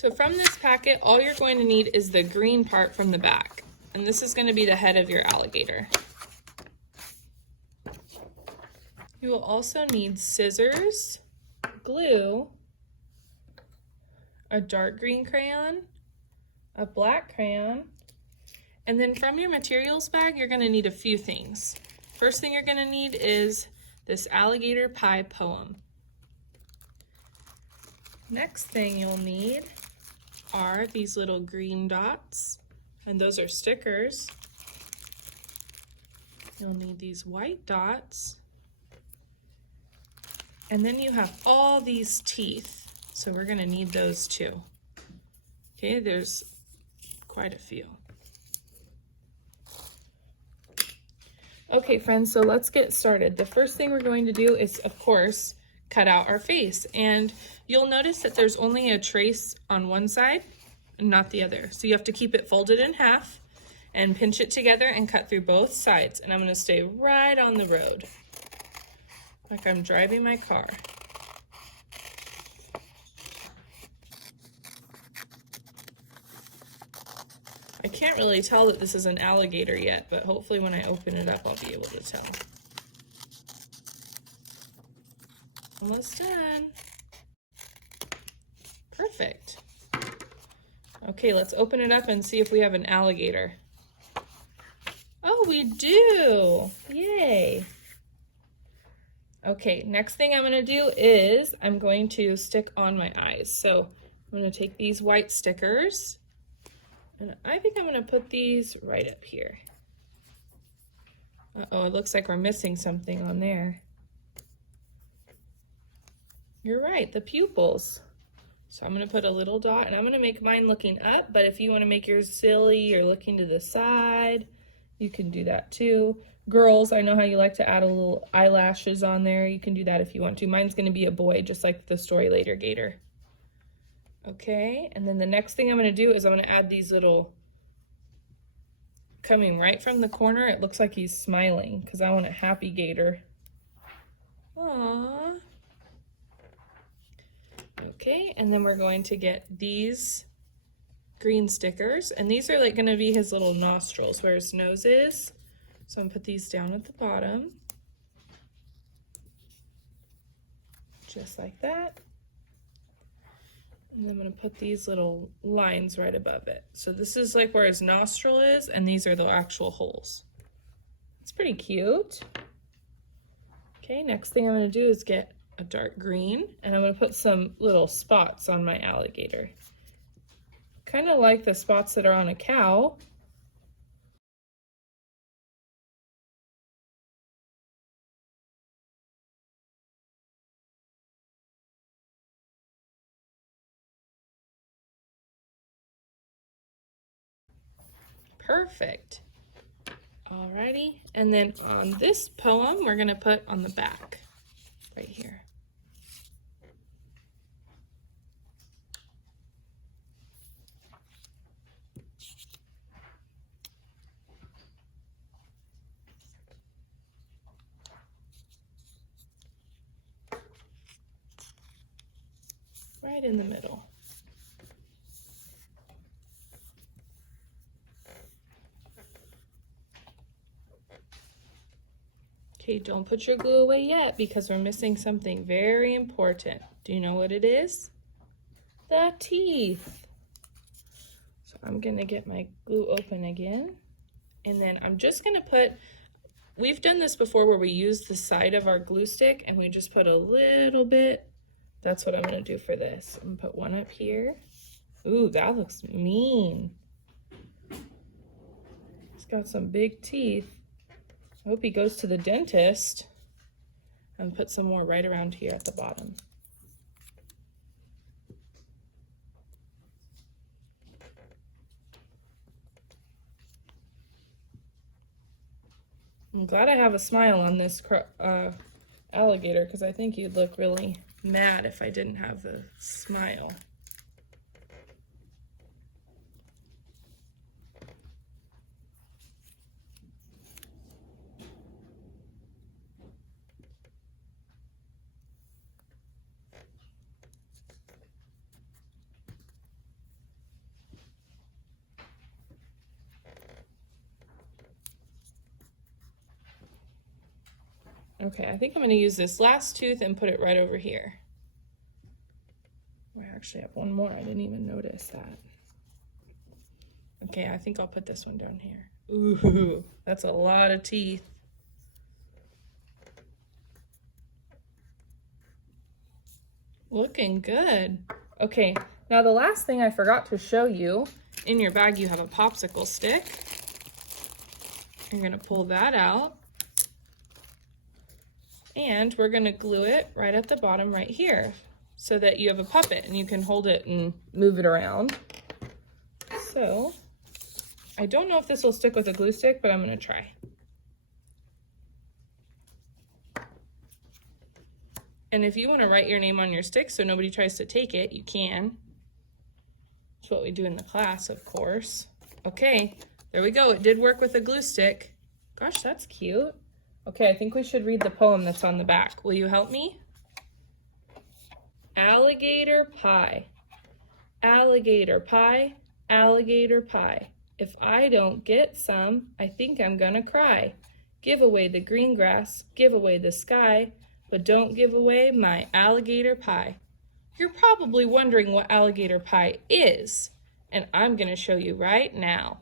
So from this packet, all you're going to need is the green part from the back. And this is going to be the head of your alligator. You will also need scissors, glue, a dark green crayon, a black crayon, and then from your materials bag, you're going to need a few things. First thing you're going to need is this alligator pie poem. Next thing you'll need are these little green dots, and those are stickers. You'll need these white dots, and then you have all these teeth, so we're going to need those too. Okay, there's quite a few. Okay, friends, so let's get started. The first thing we're going to do is, of course, cut out our face. And you'll notice that there's only a trace on one side and not the other. So you have to keep it folded in half and pinch it together and cut through both sides. And I'm going to stay right on the road, like I'm driving my car. I can't really tell that this is an alligator yet, but hopefully when I open it up, I'll be able to tell. Almost done. Perfect. Okay, let's open it up and see if we have an alligator. Oh, we do! Yay! Okay, next thing I'm going to do is I'm going to stick on my eyes. So I'm going to take these white stickers, and I think I'm going to put these right up here. Uh-oh, it looks like we're missing something on there. You're right, the pupils. So I'm going to put a little dot, and I'm going to make mine looking up, but if you want to make yours silly or looking to the side, you can do that too. Girls, I know how you like to add a little eyelashes on there. You can do that if you want to. Mine's going to be a boy, just like the story later gator. Okay, and then the next thing I'm going to do is I'm going to add these little, coming right from the corner, it looks like he's smiling because I want a happy gator. Aww. Okay, and then we're going to get these green stickers, and these are like going to be his little nostrils where his nose is. So I'm going to put these down at the bottom, just like that. And then I'm going to put these little lines right above it. So this is like where his nostril is, and these are the actual holes. It's pretty cute. Okay, next thing I'm going to do is get a dark green, and I'm going to put some little spots on my alligator. Kind of like the spots that are on a cow. Perfect. Alrighty, and then on this poem, we're gonna put on the back, right here. Right in the middle. Okay, don't put your glue away yet because we're missing something very important. Do you know what it is? The teeth. So I'm gonna get my glue open again, and then I'm just gonna put, we've done this before where we use the side of our glue stick and we just put a little bit. That's what I'm gonna do for this. I'm gonna put one up here. Ooh, that looks mean. He's got some big teeth. I hope he goes to the dentist. And put some more right around here at the bottom. I'm glad I have a smile on this alligator because I think you'd look really mad if I didn't have the smile. Okay, I think I'm going to use this last tooth and put it right over here. I actually have one more. I didn't even notice that. Okay, I think I'll put this one down here. Ooh, that's a lot of teeth. Looking good. Okay, now the last thing I forgot to show you, in your bag you have a popsicle stick. You're gonna pull that out. And we're gonna glue it right at the bottom right here so that you have a puppet and you can hold it and move it around. So, I don't know if this will stick with a glue stick, but I'm gonna try. And if you want to write your name on your stick so nobody tries to take it, you can. That's what we do in the class, of course. Okay, there we go. It did work with a glue stick. Gosh, that's cute. Okay, I think we should read the poem that's on the back. Will you help me? Alligator pie. Alligator pie. Alligator pie. If I don't get some, I think I'm gonna cry. Give away the green grass. Give away the sky. But don't give away my alligator pie. You're probably wondering what alligator pie is, and I'm gonna show you right now.